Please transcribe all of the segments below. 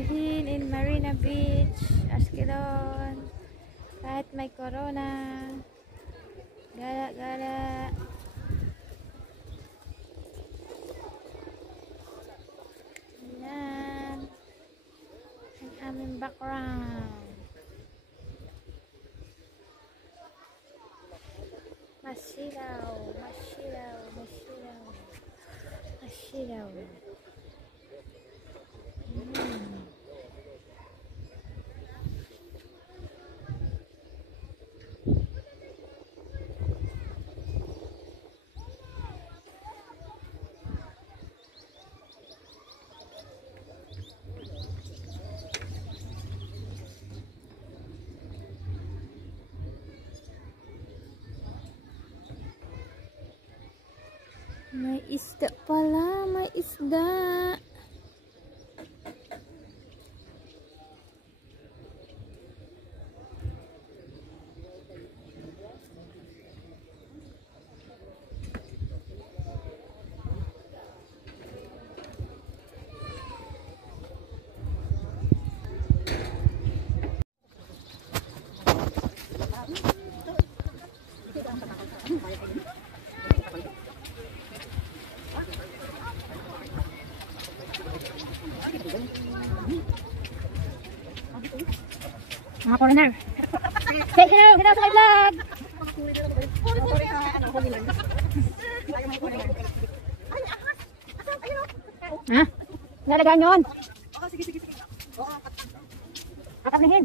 barhin in Marina Beach, Askelon. Kahit may corona. Gala-gala. Ayan. Ang aming background. Masilaw, masilaw, masilaw. Masilaw. May isda pala, may isda. Mga foreigner. Say hello, hello sa my vlog. Ha? Nalagyan yun. Sige. Kakabnihin.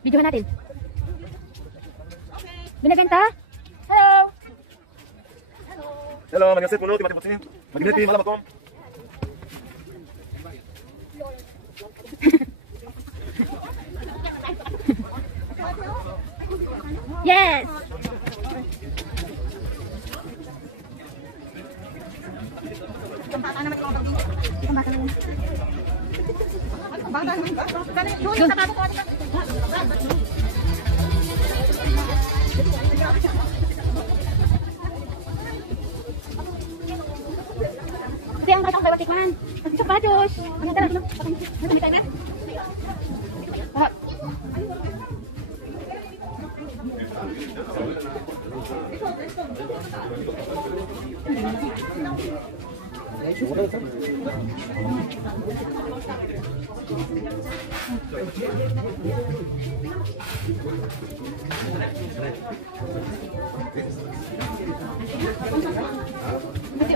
Videohan natin. Binibenta? Hello. Hello, magandang puno, tiba-tiba sini. Magandang malam akom. Yes. Kasi ang katang bawa tikman. Sapatos. Ang tara dito. Nakita na?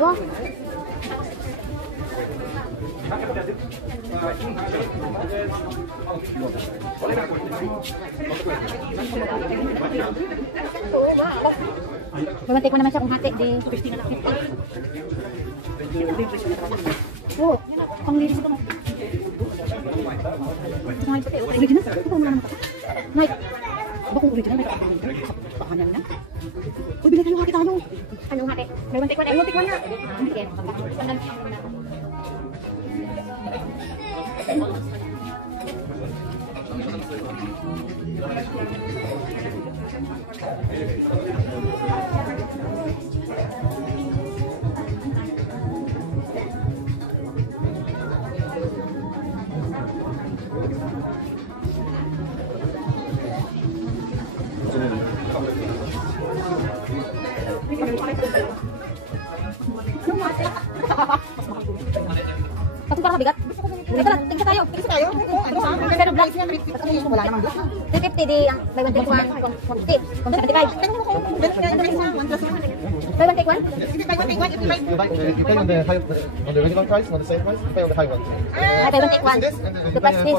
Oh. Babantik mo naman siya kung hati di 50 na lang. Oh, pang liris ito mo. Original? Ito mo naman ito. Night. Bakong original? Pakanan na. Uy, bilhin kayo hati tayo. Anong hati? Babantik mo na. Babantik mo na. Kasi parang mabigat. Teka lang, tingin tayo. Tingin tayo. Pero black. Wala naman. 350 di ang buy one take one. 150. Kung 75. Buy one take one? You pay on the regular price, not the same price. You pay on the high one. Buy one take one. The price is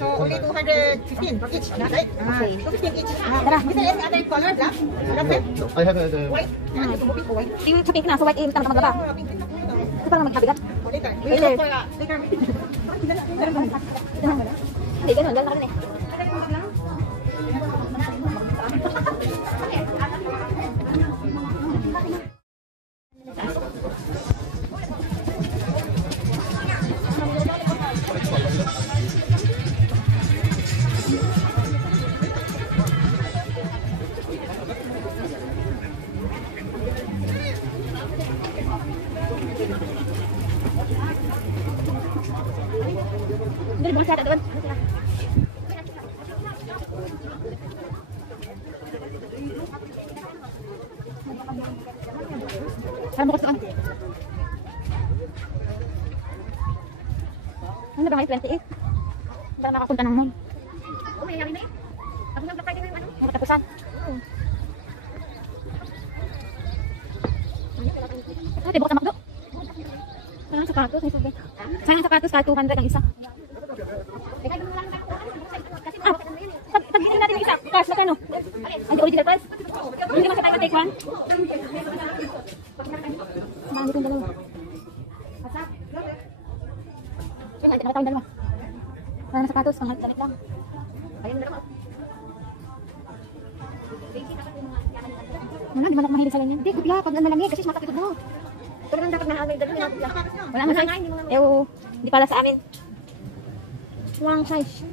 So only 215 for each, right? okay. 215 each. Tara. Is there any other color, black? I have the White? White. Yung sa pink na, sa white yung tama maglaba. Ito parang magkabigat. Later. Later. Later. Hindi, ganun. Ganun na rin eh. Ano siya doon? Ano sila? Saan bukas doon? Ano ba kayo? 28? Para makapunta ng mall. Oo, mayayari na yun. Tapos na Black Friday na yung ano? Ang katapusan. Ate, bukas ang makdo. Sayang sapatos, may sugat. Sayang sapatos, kahit 200 ang isa. Pag bilhin natin yung isa, cash na kano? Ang original price. Hindi naman sa tayo take one. Samahan dito yung dalawa. Yung natin nakatawang dalawa. Wala na sapatos, pang damit lang. Ayun dalawa. Wala, di ba ako mahilig sa ganyan? Hindi, kupla, pag malamig, kasi matakitod mo. Talagang dapat nahaagay dalawa na kupla. Wala mo size. Hindi pala sa amin. Wrong size.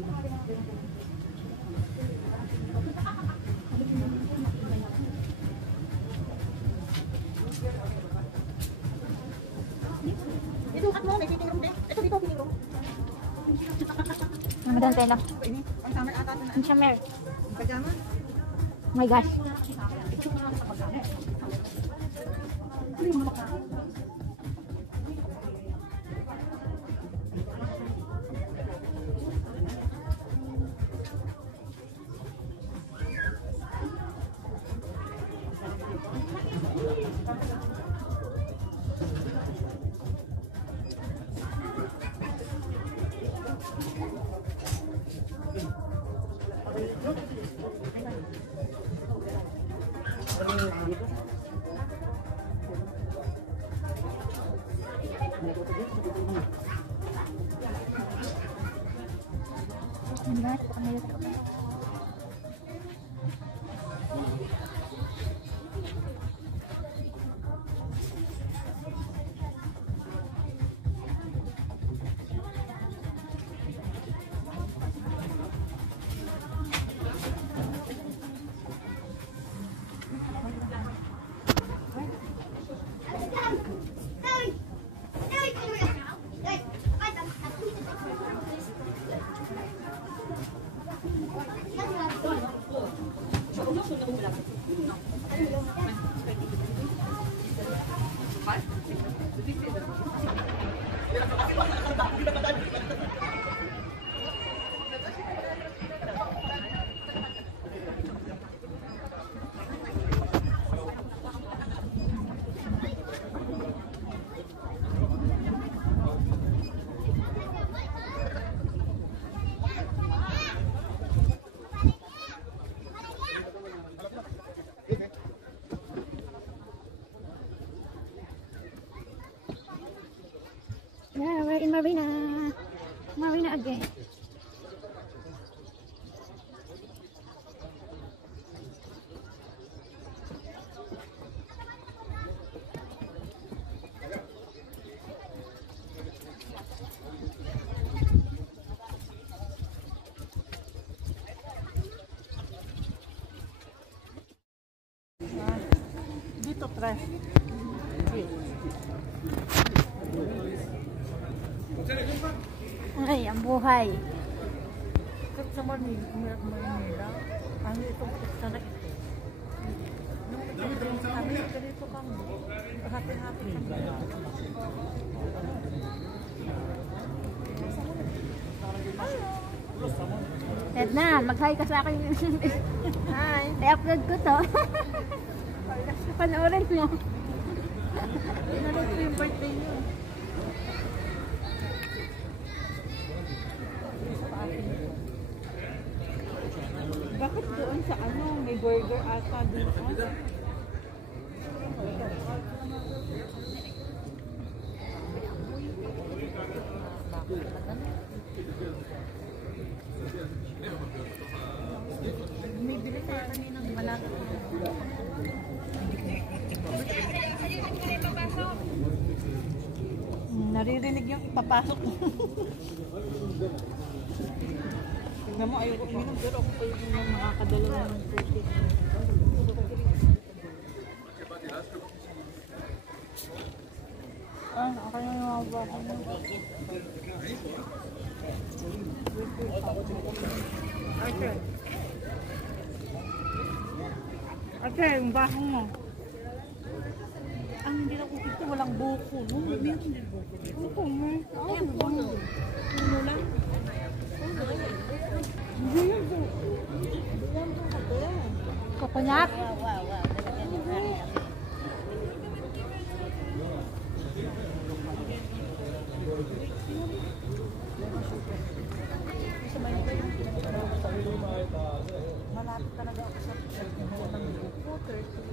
Ito, at mo, may fitting room din. Ito dito, fitting room. Ramadan tela. Ang summer ata ito na. Ang summer. Pajama. Oh my gosh. Yeah, we're in Marina. Marina again. Dito, pre. Ay, ang buhay. Sa Manila, ano itong pista na ito? Kami ganito kami. Happy-happy. Edna, mag-hi ka sa akin. Hi. I-upload ko to. Panoorin mo. Nanood ko yung birthday niyo. Bakit doon sa ano, may burger ata doon? May bili tayo kaninang malaga. Naririnig yung ipapasok. Tignan mo, ayoko uminom pero ako pa yung makakadalawa ng tubig. Ah, okay na yung mga bago mo. Ate. Ate, yung baho mo. Ang hindi lang ko ito, walang buko. No? Meron din buko. Buko mo. Ayan, buko. Ano lang? Hindi yan po. Yan po ate. Kapanyak? Malapit talaga ako sa buko ng buko. 30